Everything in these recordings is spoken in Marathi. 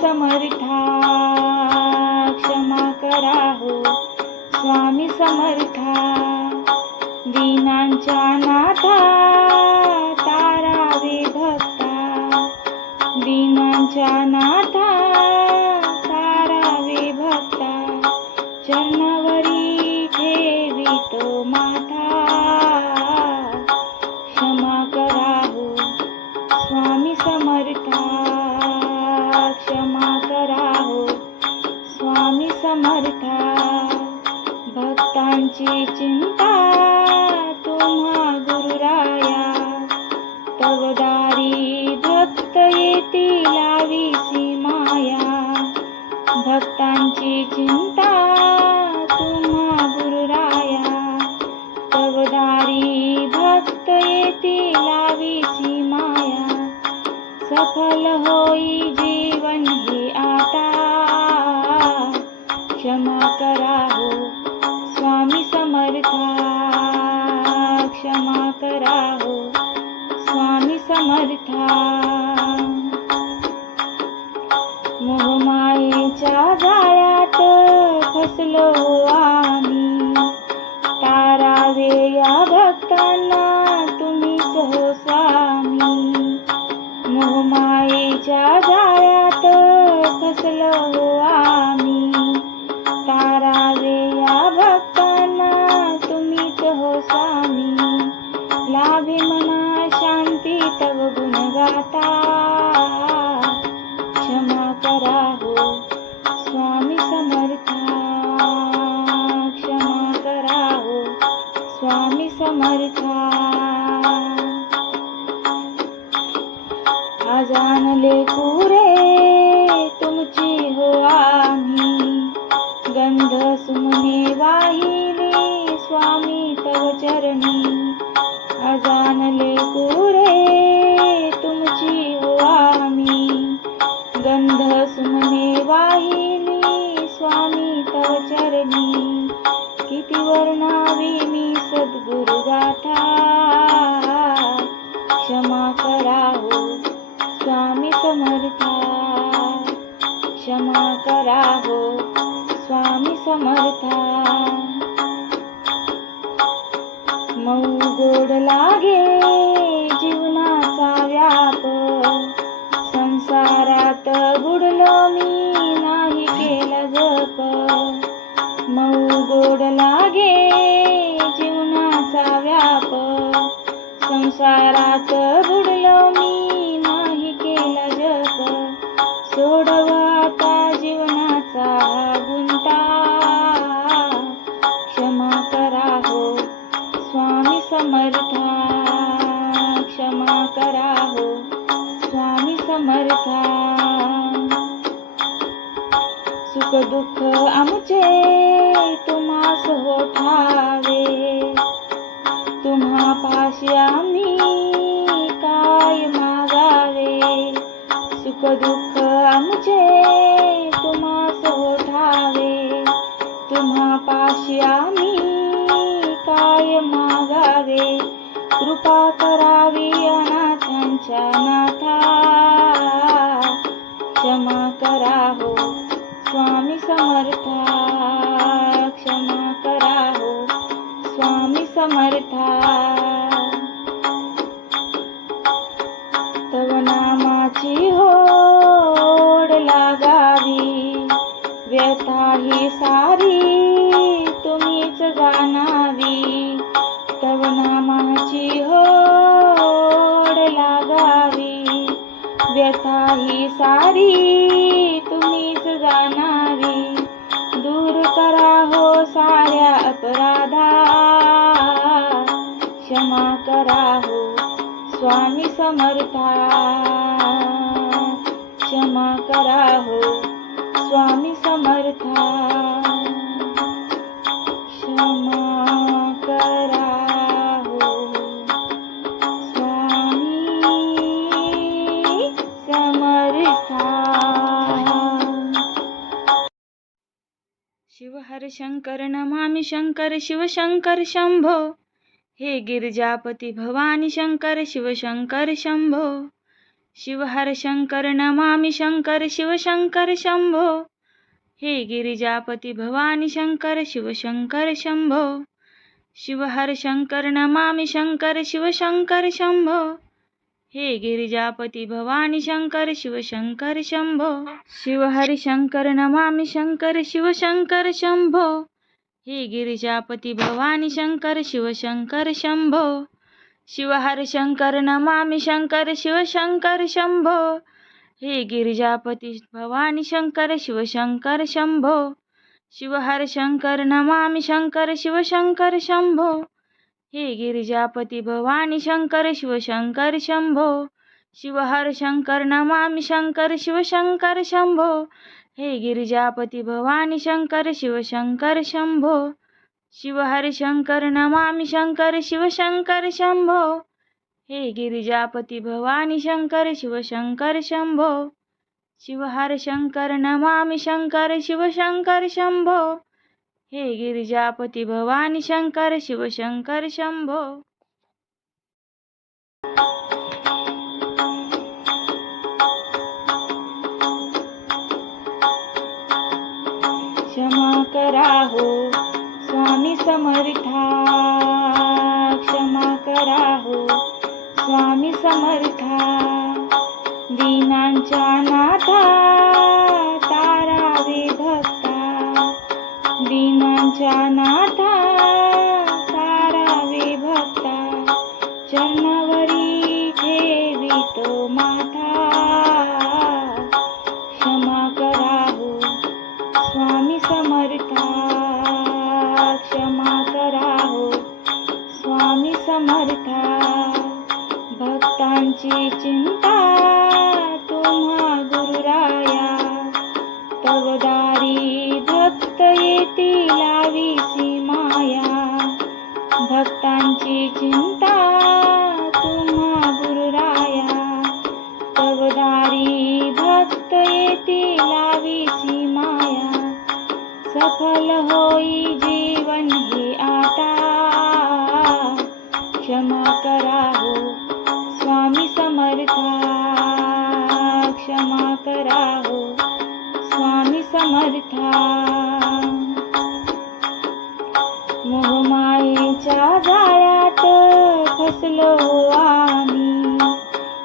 समर्था क्षमा करा हो स्वामी समर्था. दीनांच्या नाथा तारावे भक्ता, दीनांच्या नाथा तारावे भक्ता. चरणावरी ठेवितो माथा क्षमा करा हो स्वामी समर्था. क्षमा करा हो स्वामी समर्था. भक्तांची चिंता तुम्हा गुरुराया, तव दारी भक्त येती लावीसी माया. भक्तांची चिंता तुम्हा गुरुराया, तव दारी भक्त येती लावीसी माया. सफल होई जीवन हे आता क्षमा करा हो स्वामी समर्था. क्षमा करा हो स्वामी समर्था. मोहमायेच्या जाळ्यात फसलो आम्ही, तारावे या भक्तांना तुम्हीच हो स्वामी. मोहमायेच्या जाळ्यात फसलो आम्ही, तारावे या भक्तांना तुम्हीच हो स्वामी. लाभे मना शांती तव गुण गाता क्षमा करा हो स्वामी समर्था. क्षमा करा हो स्वामी समर्था. जाणले पुरे तुमची हो आम्ही, गंध सुमने वाहिली स्वामी तव चरणी. जाणले पुरे तुमची हो आम्ही, गंध सुमने वाहिली स्वामी तव चरणी. किती वर्णावी मी सद्गुरु गाथा क्षमा करा हो स्वामी समर्था. क्षमा करा हो स्वामी समर्था. मऊ गोड लागे जीवनाचा व्याप, संसारात बुडलो मी नाही केला जप. मऊ गोड लागे जीवनाचा व्याप, संसारात बुडलो मी नाही केला जप. सोडवा आता जीवनाचा गुंता क्षमा करा हो स्वामी समर्था. क्षमा करा हो स्वामी समर्था. सुख दुःख आमचे तुम्हास हो ठावे, तुम्हा पाशी आम्ही काय मागावे. सुख दुःख आमचे तुम्हास हो ठावे, तुम्हा पाशी आम्ही काय मागावे. कृपा करावी अनाथांच्या नाथा क्षमा करा हो स्वामी समर्था. क्षमा करा हो स्वामी समर्था. तव नामाची होड लागावी, व्यथा ही सारी तुम्हीच जाणावी. तव नामाची होड लागावी, व्यथा ही सारी तुम्हीच जाणावी. दूर करा हो साऱ्या अपराधा क्षमा करा हो स्वामी समर्था. क्षमा करा हो स्वामी समर्था. क्षमा करा हो स्वामी समर्था. शिव हर शंकर नमामि शंकर शिव शंकर शंभो. हे गिरिजापती भवानी शंकर शिव शंकर शंभो. शिव हर शंकर नमामि शंकर शिव शंकर शंभो. हे गिरिजापती भवानी शंकर शिव शंकर शंभो. शिव हर शंकर नमामि शंकर शिव शंकर शंभो. हे गिरिजापती भवानी शंकर शिव शंकर शंभो. शिव हरि शंकर नमामि शंकर शिव शंकर शंभो. हे गिरिजापती भवानी शंकर शिव शंकर शंभो. शिव हर शंकर नमामि शंकर शिव शंकर शंभो. हे गिरिजापती भवानी शंकर शिव शंकर शंभो. शिव हर शंकर नमामि शंकर शिव शंकर शंभो. हे गिरिजापती भवानी शंकर शिव शंकर शंभो. शिव हर शंकर नमामि शंकर शिव शंकर शंभो. हे गिरिजापती भवानी शंकर शिव शंकर शंभो. शिव हर शंकर नमामि शंकर शिव शंकर शंभो. हे गिरिजापती भवानी शंकर शिव शंकर शंभो. शिव हर शंकर नमामि शंकर शिव शंकर शंभो. हे गिरिजापती भवानी शंकर शिव शंकर शंभो. क्षमा करा हो स्वामी समर्था. क्षमा करा हो स्वामी समर्था. दीनांच्या नाथा तारावे भक्ता. दीनांच्या नाथा तारावे भक्ता. चरणावरी ठेवितो माथा. क्षमा करा हो स्वामी समर्था. क्षमा करा हो स्वामी समर्था. भक्तांची चिंता तुम्हा गुरुराया. तव दारी भक्त येतील लावीसी माया. भक्तांची चिंता तुम्हा गुरुराया. तव दारी भक्त येतील लावीसी माया. सफल होई जीवन हे आता. क्षमा करा हो स्वामी समर्था. क्षमा करा हो स्वामी समर्था. मोहमायेच्या जाळ्यात फसलो आम्ही.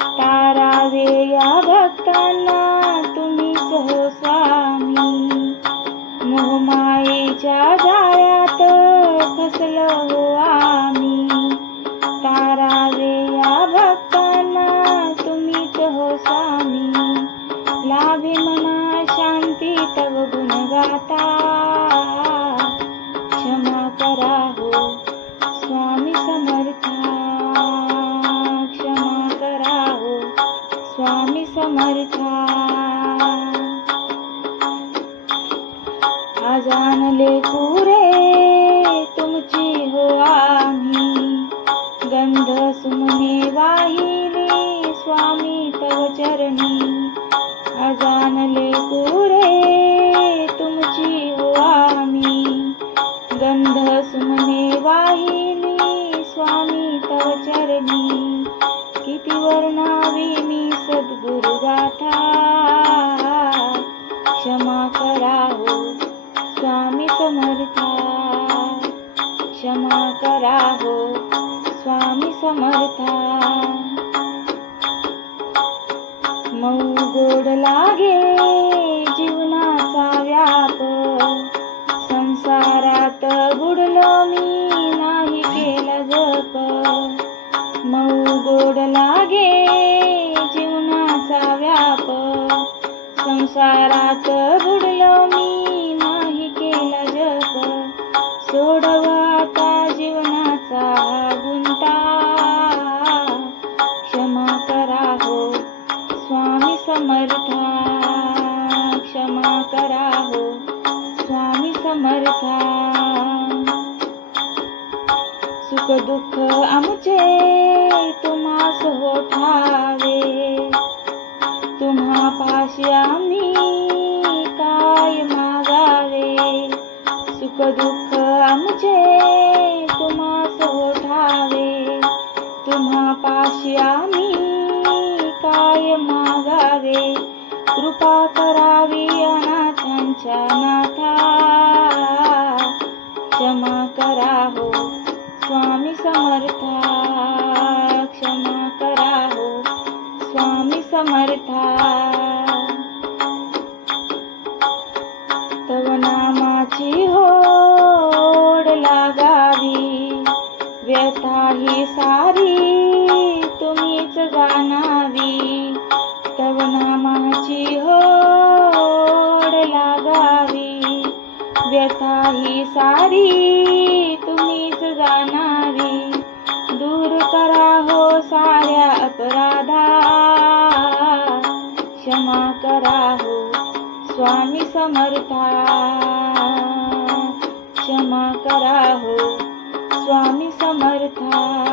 तारावे या भक्तांना तुम्हीच हो स्वामी. मोहमायेच्या जाळ्यात फसलो आम्ही. तारावे या भक्तांना तुम्हीच हो स्वामी. लाभे मना शांती तव गुण गाता. क्षमा करा हो स्वामी समर्था. क्षमा करा हो स्वामी समर्था. जाणले पुरे तुमची हो आम्ही. गंध सुमने वाहिली स्वामी तव चरणी. जाणले पुरे तुमची हो आम्ही. गंध सुमने वाहिली स्वामी तव चरणी. किती वर्णावी मी सद्गुरु गाथा. क्षमा करा हो स्वामी समर्था. क्षमा करा हो स्वामी समर्था. मऊ गोड लागे जीवनाचा व्याप. संसारात बुडलो मी नाही केला जप. मऊ गोड लागे जीवनाचा व्याप. संसारात बुडलो मी नाही केला जप. सोडवा आता जीवनाचा गुंता. क्षमा करा हो स्वामी समर्था. क्षमा करा हो स्वामी समर्था. सुख दुःख आमचे तुम्हास हो ठावे. तुम्हा पाशी आम्ही काय मागावे. सुख दुःख आमचे तुम्हास हो ठावे. तुम्हा पाशी आम्ही काय कृपा करावी अनाथांच्या नाथा, क्षमा करा हो स्वामी समर्था, क्षमा करा हो स्वामी समर्था. तव नामाची होड लागावी, व्यथा ही सारी तुम्हीच जाणावी. तव नामाची होड लागावी, व्यथा ही सारी तुम्हीच जाणावी. दूर करा हो साऱ्या अपराधा, क्षमा करा हो स्वामी समर्था, क्षमा करा हो स्वामी समर्था.